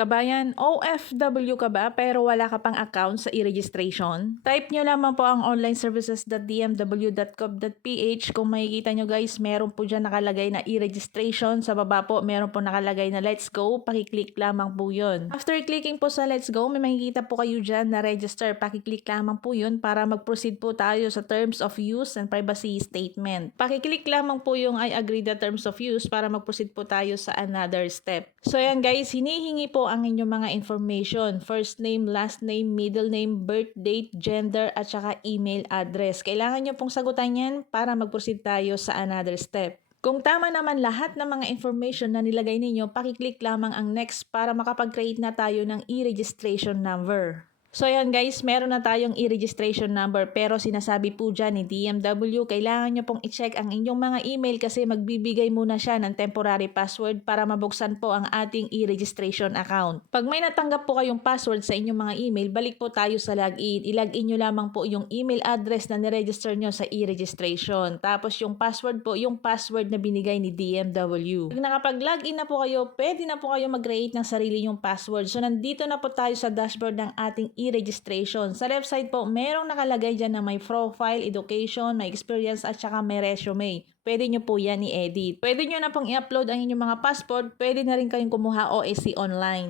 Kabayan, OFW ka ba pero wala ka pang account sa e-registration? Type nyo lamang po ang onlineservices.dmw.gov.ph. Kung makikita nyo guys, meron po dyan nakalagay na e-registration. Sa baba po, meron po nakalagay na let's go. Pakiclick lamang po yun. After clicking po sa let's go, may makikita po kayo dyan na register. Pakiclick lamang po yun para mag-proceed po tayo sa terms of use and privacy statement. Pakiclick lamang po yung I agree the terms of use para mag-proceed po tayo sa another step. So yan guys, hinihingi po ang inyong mga information. First name, last name, middle name, birth date, gender, at saka email address. Kailangan nyo pong sagutan yan para mag-proceed tayo sa another step. Kung tama naman lahat ng mga information na nilagay ninyo, pakiclick lamang ang next para makapag-create na tayo ng e-registration number. So yan guys, meron na tayong e-registration number pero sinasabi po dyan ni DMW, kailangan nyo pong i-check ang inyong mga email kasi magbibigay muna siya ng temporary password para mabuksan po ang ating e-registration account. Pag may natanggap po kayong password sa inyong mga email, balik po tayo sa login. I-login nyo lamang po yung email address na niregister nyo sa e-registration. Tapos yung password po, yung password na binigay ni DMW. Pag nakapag-login na po kayo, pwede na po kayo mag-create ng sarili yung password. So nandito na po tayo sa dashboard ng ating e-registration. Sa left side po, merong nakalagay dyan na may profile, education, may experience at saka may resume. Pwede nyo po yan i-edit. Pwede nyo na pong i-upload ang inyong mga passport. Pwede na rin kayong kumuha OSC online.